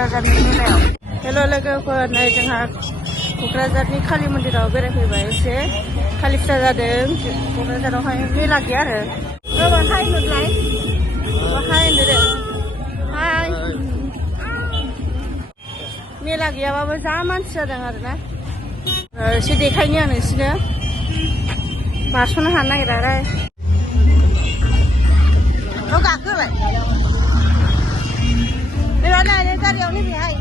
क'क्राझारनि मेलायाव हेल' लोगोफोर नै जोंहा क'क्राझारनि कालि मन्दिराव बेरायफैबाय एसे कालि फुजा जादों क'क्राझारावहाय मेला गैया आरो हाय नुलाय हाय नुदो हाय मेला गैयाबाबो जा मानसि जादों आरोना एसे देखायनि आं नोंसिनो बारस'नो हानो नागिरा रे गाखोबाय नै गारियावनो बेहाय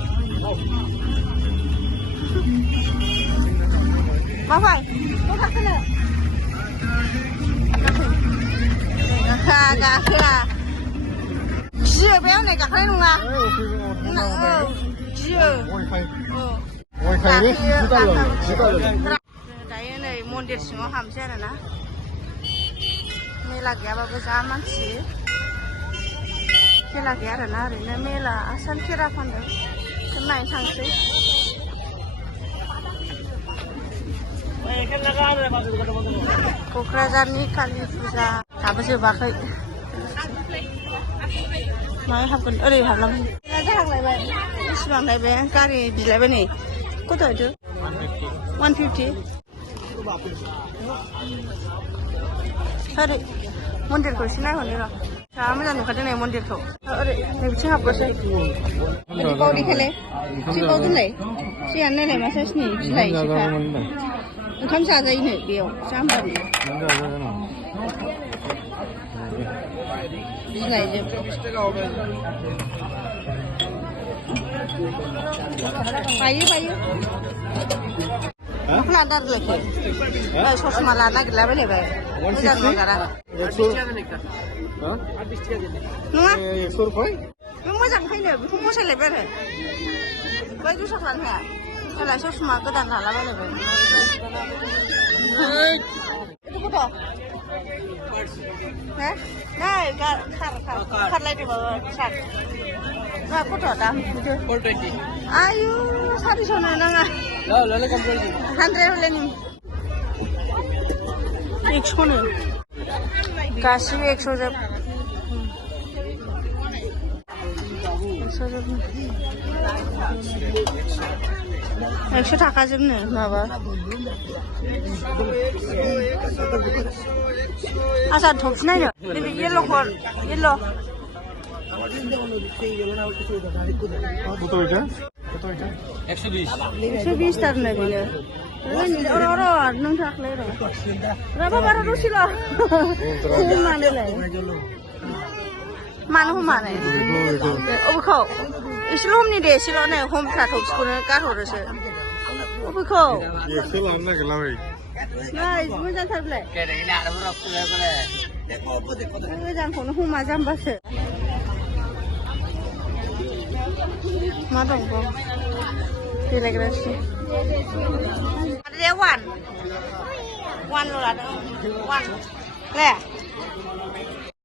मा फै गाखोनो गाखोआ गियो बे हनै गाखोनाय नङा गियो दायो नै मन्दिर सिङाव हाबसै आरोना मेला गैयाबाबो जा मानसि मेला गैया आरोना ओरैनो मेला आसान खेरा फानदों नायनो थांसै क'क्राझारनि कालि फुजा दाबो जोबाखै माहाय हाबगोन ओरै हाबलांगोन जाहांलायबाय बेसेबांलाय बे गारि बिलायबाय नै कत' हयथ' 150 ओरै मन्दिरखौ एसे नायहरनि र' जा मोजां नुखादों नै मन्दिरखौ ओरै नैबिथिं हाबगोरसै बाव देखायलाय एसे बाव दोनलाय सिगां नायलाय मा साइसनि बिलाइसोखा ओंखाम जाजायोनो बेयाव जाम्बानि बिलाइजों बायो मा लानो नागिरलायखो ससमा लानो नागिरलाबायलायबाय मोजां नंगारा नङा बे मोजां फैनो बेखौ मोसायलायबाय आरो बै दस्रा लानो हाया होलाय ससमा गोदान लालाबायलायबाय नै खारलायदो माबा सार मा कत' दाम आयु 400 नो नाङा 100 हरलायनि 100 नो गासिबो 100 जोब 100 थाखा जोबनो माबा आसार थफि नायनो नैबे येल्ल' हर येल्ल' কত এটা 120 টার না বেলে নং থাকলে রাবা বারো দছিল मानो हमानो अबेखौ एसेल' हमनि दे एसेल' नै हमफ्रा थबसिखौनो गारहरोसो अबेखौ लानो नागिरलाबाय नै मोजांथारलाय मोजांखौनो हमा जाम्बासो मा दं बाव बेरायग्रासो वानल' लादों वान ले